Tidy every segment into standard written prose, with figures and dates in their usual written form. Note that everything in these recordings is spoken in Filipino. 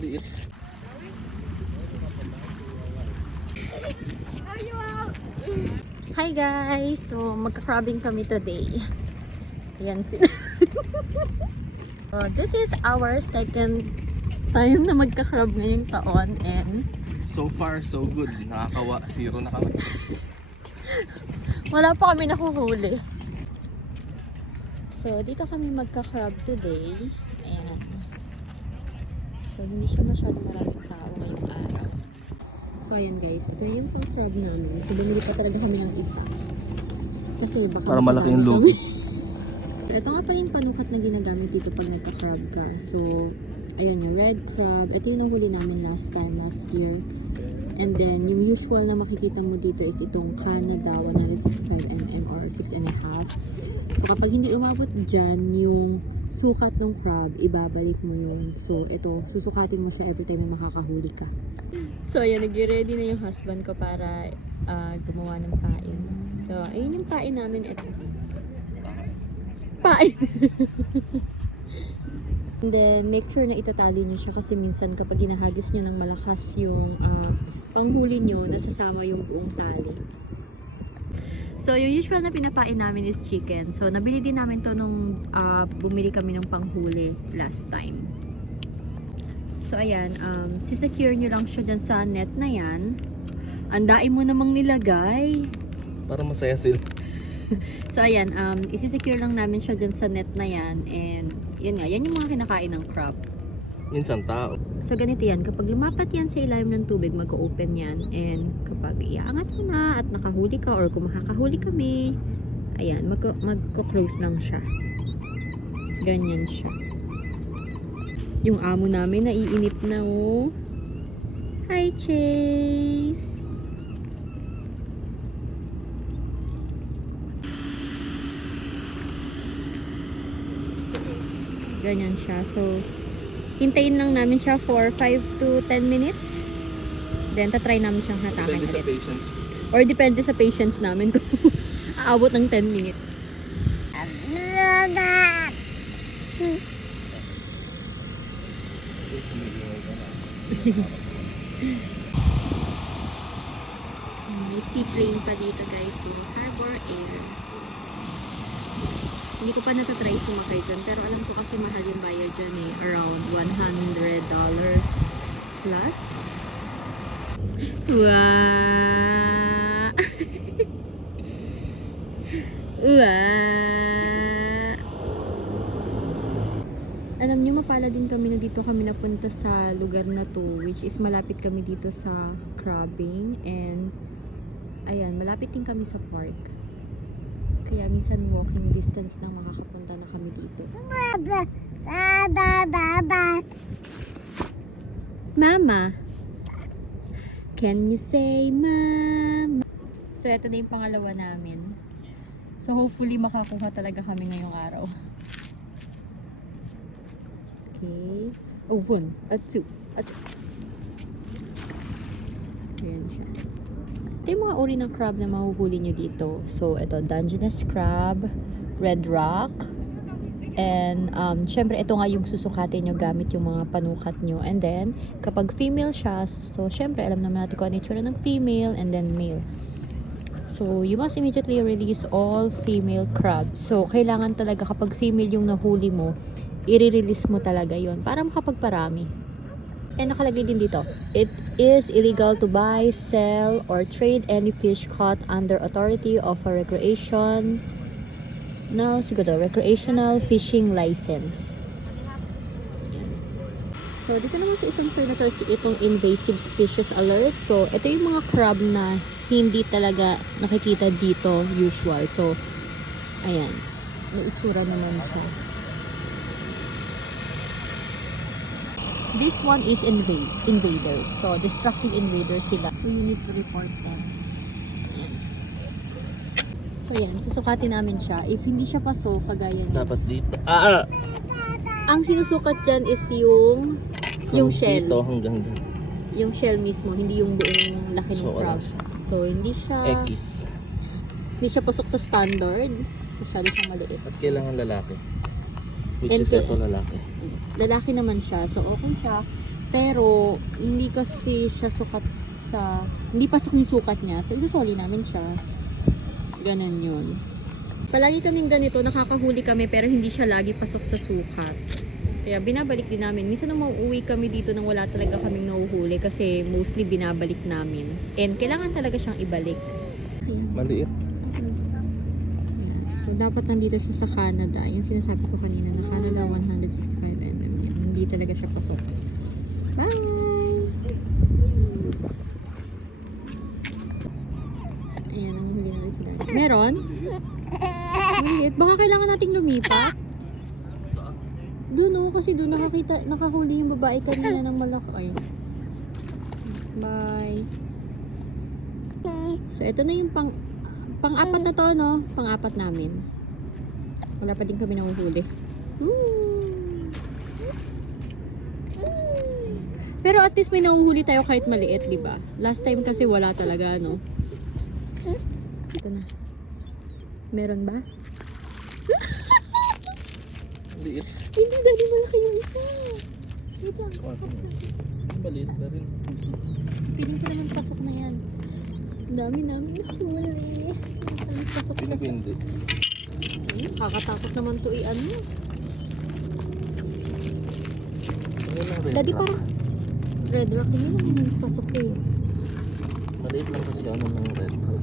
Liit. Hi guys! So, magka-crabbing kami today. Ayan sila. So, this is our second time na magka-crab ngayong taon and So far, so good. Nakakawa. Zero na kami. wala pa kami nakuhuli. So, dito kami magka-crab today. Ayan. So, hindi siya masyadong maraming tao ngayong araw. So, ayan guys. Ito yung crab namin. So, bumili pa talaga kami ng isa. Kasi baka Para malaki yung kami. logo. Ito nga pa yung panukat na ginagamit dito pag nagka-crab ka. So, ayan yung red crab. Ito yung nahuli namin last year. And then, yung usual na makikita mo dito is itong Canada 165mm or 6.5. So, kapag hindi umabot dyan, yung sukat ng crab, ibabalik mo yung, so, ito, susukatin mo siya every time na makakahuli ka. So, ayan, nag-ready na yung husband ko para gumawa ng pain. So, ayun yung pain namin. Ito. Pain! And then, make sure na itatali nyo siya kasi minsan kapag hinahagis nyo ng malakas yung panghuli nyo, nasasama yung buong tali. So, yung usual na pinapain namin is chicken. So, nabili din namin to nung bumili kami ng panghuli last time. So, ayan, sisecure nyo lang siya dyan sa net na yan. Andain mo namang nilagay. Para masaya sila. So, ayan, isisecure lang namin siya dyan sa net na yan. And, yun nga, yan yung mga kinakain ng crab. Minsan tao. So, ganito yan. Kapag lumapat yan sa ilalim ng tubig, mag-open yan. And, kapag iaangat mo na at nakahuli ka or kung makakahuli kami, ayan, magko-close lang siya. Ganyan siya. Yung amo namin, naiinip na, oh. Hi, Chase! Ganyan siya. So, hintayin lang namin siya for 5 to 10 minutes. Then, tatry namin siyang hatakin Depende sa ulit. patience. Or depende sa patience namin kung aabot ng 10 minutes. May seaplane pa dito guys. Yung Harbor Air. Hindi ko pa natatry sumakay dyan. Pero alam ko kasi mahal yung bayad dyan eh. Around $100 plus. Wow! Wow! Alam nyo, mapala din kami na dito kami napunta sa lugar na to. Which is malapit kami dito sa crabbing. And ayan, malapit din kami sa park. Kaya minsan walking distance na makakapunta na kami dito. Mama! Can you say mama? So, ito na yung pangalawa namin. So, hopefully makakuha talaga kami ngayong araw. Okay. Oh, 1, 2, 2. Ayan siya. Ito yung mga uri ng crab na mahuhuli nyo dito. So, ito, Dungeness crab, red rock, and syempre, ito nga yung susukatin nyo gamit yung mga panukat nyo. And then, kapag female siya, so syempre, alam naman natin kung ano yung itsura ng female and then male. So, you must immediately release all female crabs. So, kailangan talaga kapag female yung nahuli mo, i-release mo talaga yon para makapagparami. And nakalagay din dito, it is illegal to buy, sell, or trade any fish caught under authority of a recreational fishing license. Yan. So, dito naman sa isang side na to, itong invasive species alert. So, ito yung mga crab na hindi talaga nakikita dito usual. So, ayan. May itsura naman siya. This one is invaders. So, destructive invaders sila. So, you need to report them. Ayan. So, yan. Susukatin namin siya. If hindi siya paso, kagaya niya. Dapat dito. Ang sinusukat dyan is yung shell. Dito hanggang dito. Yung shell mismo, hindi yung buong laki ng So, crab. So, hindi siya X. hindi siya pasok sa standard. Masyado siyang maliit. At kailangan lalaki. Which And is ito lalaki. Lalaki naman siya. So, okay siya. Pero, hindi kasi siya sukat sa... Hindi pasok yung sukat niya. So, isusoli namin siya. Ganon yun. Palagi kaming ganito, nakakahuli kami pero hindi siya lagi pasok sa sukat. Kaya binabalik din namin. Minsan nung mauuwi kami dito nang wala talaga kaming nahuhuli kasi mostly binabalik namin. And kailangan talaga siyang ibalik. Ayan. Maliit. So, dapat nandito siya sa Canada. Yung sinasabi ko kanina na Canada 165mm. Yan. Hindi talaga siya pasok. Bye! Ayan, ang huli na sila. Meron? Maliit. Baka kailangan nating lumipat. Saan? Doon oh, kasi doon nakahuli yung babae kanina ng malaki. Bye. So, ito na yung pang-apat na to, no? Pang-apat namin. Wala pa din kami nahuhuli. Pero at least may nahuhuli tayo kahit maliit, di ba? Last time kasi wala talaga, no? Ito na. Meron ba? Maliit. Hindi, dali malaki yung isa. Wait lang. Maliit pa rin. Piling ko naman pasok na yan. Ang dami namin nakuha eh. Pasok Pili ko hindi. Kakatakot naman to ano. Ano lang red Daddy rock? parang red rock yun hindi pasok eh. Maliit lang kasi ano ng red rock.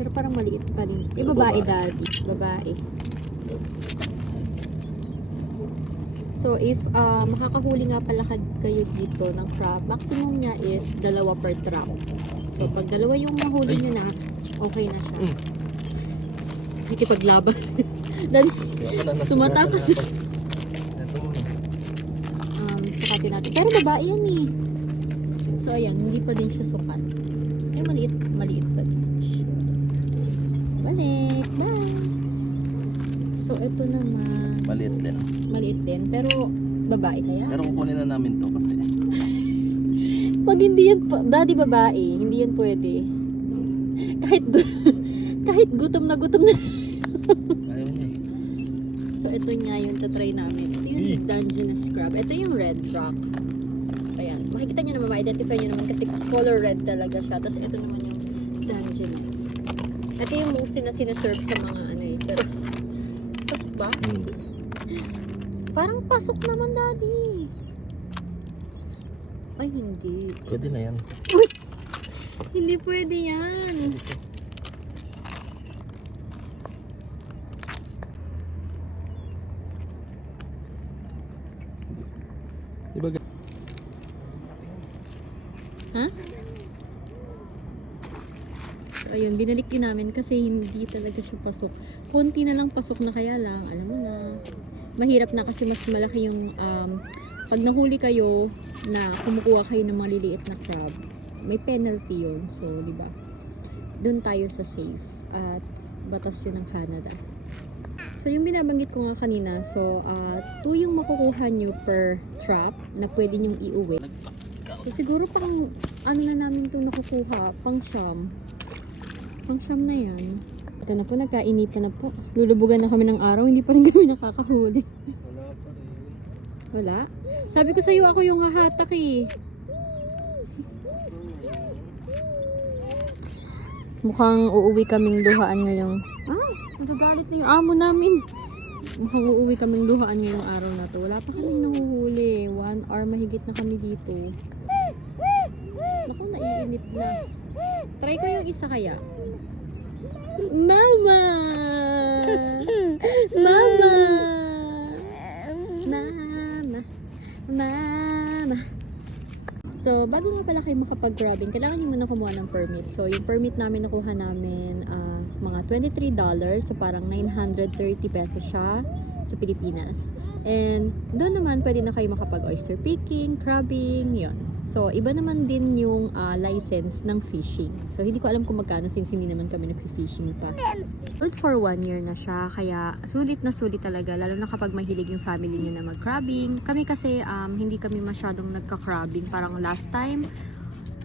Pero parang maliit pa rin. Eh, Pero babae babae. daddy. Babae. So, if makakahuli nga pala kayo dito ng crab, maximum niya is 2 per trap. So, pag 2 yung mahuli nyo na, okay na siya. Nakikipaglaban. Daddy, Kaya pala Tumatakas. Ito mo. sukatin natin. Pero babae yan eh. So, ayan, hindi pa din siya sukat. Eh, maliit pa din siya. Balik, bye! So, ito naman, Maliit din. maliit din, pero babae kaya? Pero kukunin na namin to kasi. Pag hindi yan, daddy babae, hindi yan pwede. Kahit gutom na. Ayaw niya eh. So, ito nga yung tatry namin. Ito yung Dungeness crab. Ito yung red rock. Ayan. Makikita nyo naman, ma-identify nyo naman kasi color red talaga siya. Tapos ito naman yung Dungeness. Ito yung mostly na sinaserve sa mga ano eh. Pero, pasok ba? Hindi. Parang pasok naman, daddy. Ay, hindi. Pwede na yan. Hindi pwede yan. Diba Ha? So, ayun, binalik din namin kasi hindi talaga siya pasok. Konti na lang pasok na kaya lang, alam mo na. Mahirap na kasi mas malaki yung, pag nahuli kayo na kumukuha kayo ng maliliit na crab, may penalty yun. So, di ba? Doon tayo sa safe. At batas yun ng Canada. So, yung binabanggit ko nga kanina, so, 2 yung makukuha nyo per trap na pwede nyong iuwi. So, siguro pang, ano na namin ito nakukuha, pang siyam. Pang siyam na yan. Ito na po, nagkainitan na po. Lulubugan na kami ng araw, hindi pa rin kami nakakahuli. Wala pa rin. Wala? Sabi ko sa'yo, ako yung hahatak eh. Mukhang uuwi kaming luhaan ngayong... Nagagalit na yung amo namin. Mukhang uuwi kaming luhaan ngayong araw na to. Wala pa kaming nahuhuli. 1 hour mahigit na kami dito. Naku, naiinip na. Try ko yung isa kaya. Mama! Mama! Mama! Mama! So, bago nga pala kayo makapag-grabbing, kailangan nyo muna kumuha ng permit. So, yung permit namin nakuha namin mga $23. So, parang 930 pesos siya sa Pilipinas. And, doon naman pwede na kayo makapag-oyster picking, crabbing, yon. So, iba naman din yung license ng fishing. So, hindi ko alam kung magkano since hindi naman kami nag-fishing pa. Good for 1 year na siya. Kaya, sulit na sulit talaga. Lalo na kapag mahilig yung family nyo na mag-crabbing. Kami kasi, hindi kami masyadong nagka-crabbing. Parang last time,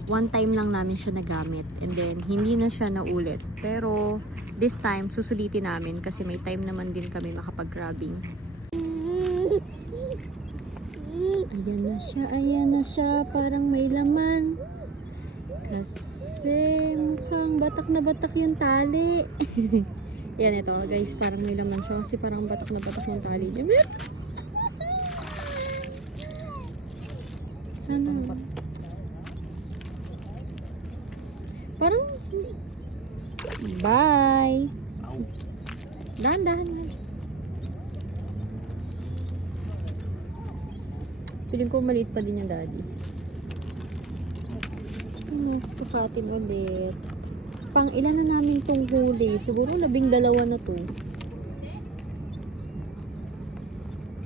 1 time lang namin siya nagamit. And then, hindi na siya naulit. Pero, this time, susulitin namin kasi may time naman din kami makapag-crabbing. Ayan na siya, parang may laman. Kasi mukhang batak na batak yung tali. Yan ito guys, parang may laman siya kasi parang batak na batak yung tali niya. Sana. Parang bye. Ow. Dahan-dahan. Piling ko maliit pa din yung daddy. Susukatin ulit. Pang ilan na namin tong huli? Siguro 12 na to.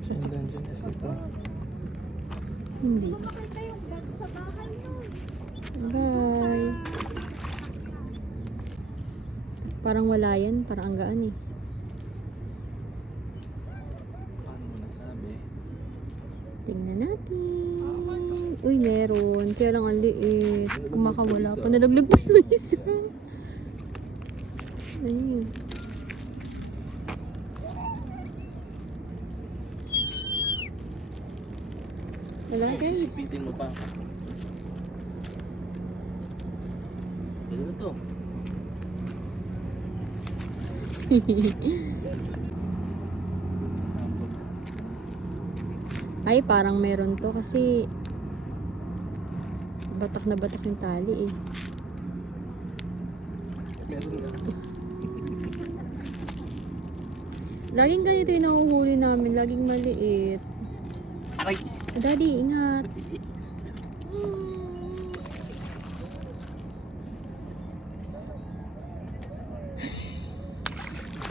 Ang Dungeness ito. Hindi. Bye. Parang wala yan. Parang ang gaan eh. Paano mo nasabi? Tingnan natin. Uy, meron. Kaya lang ang liit. Kumakawala pa. Nalaglag pa yung isa. Ayun. Wala guys. Sisipitin mo pa. Ano na to? Sample. Ay, parang meron to kasi batak na batak yung tali eh. Meron nga. Laging ganito yung nahuhuli namin. Laging maliit. Aray! Daddy, ingat.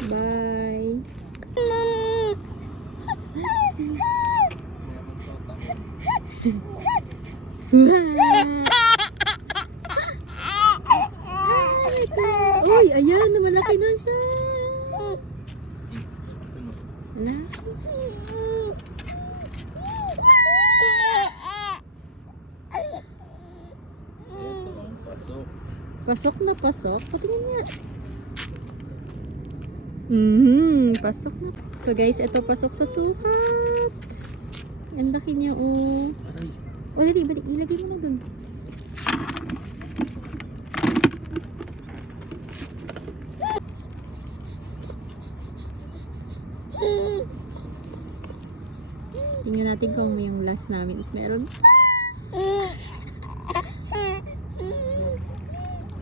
Bye. Uy, ayan, malaki na siya. Wala. Ito ang pasok. Pasok na pasok. Patingin niya. Pasok na. So guys, ito pasok sa sukat. Ang laki niya oh. Aray! O, dali, balik. Ilagay mo na dun. Tingnan natin kung may yung last namin is meron.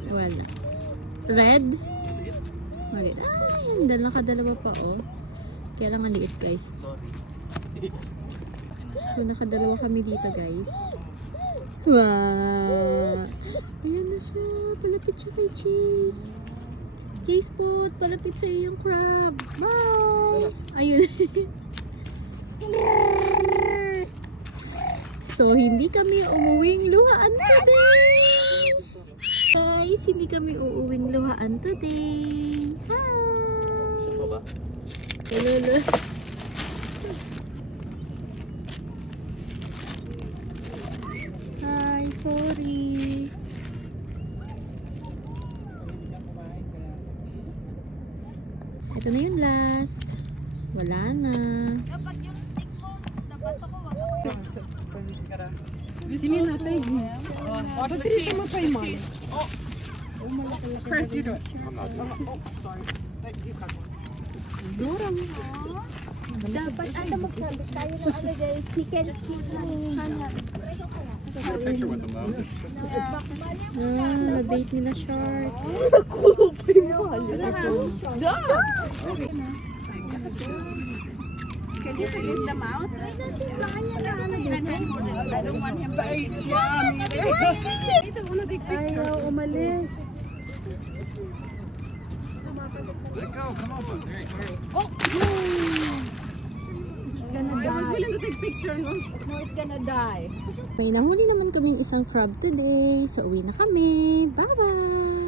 Wala. Red? Ulit. Ay, nakadalawa pa oh. Kaya lang ang liit guys. Sorry. So, nakadalawa kami dito, guys. Wow! Ayan na siya. Palapit siya kay Cheese. Cheese food, palapit sa iyo yung crab. Bye! Sarap. Ayun. So, hindi kami umuwing luhaan today. Guys, hindi kami uuwing luhaan today. Hi! Saan pa ba? Lolo. Hi, sorry. Ito na yung last. Wala na. Dapat yung stick mo, dapat ako wag ako. Sinin natin. Patricia mo pa yung mali. First you do it. Sorry. Dorang. Dapat ano magsabi tayo ng ano guys, chicken skin na. Nabait nila shark. Can you release the mouth? Try natin baka niya na ano din. I don't want him to Bites, yeah. Ito, una take picture. Ayaw, umalis. I was willing to take picture, no? No, it's gonna die. May nahuli naman kaming isang crab today. So, uwi na kami. Bye-bye!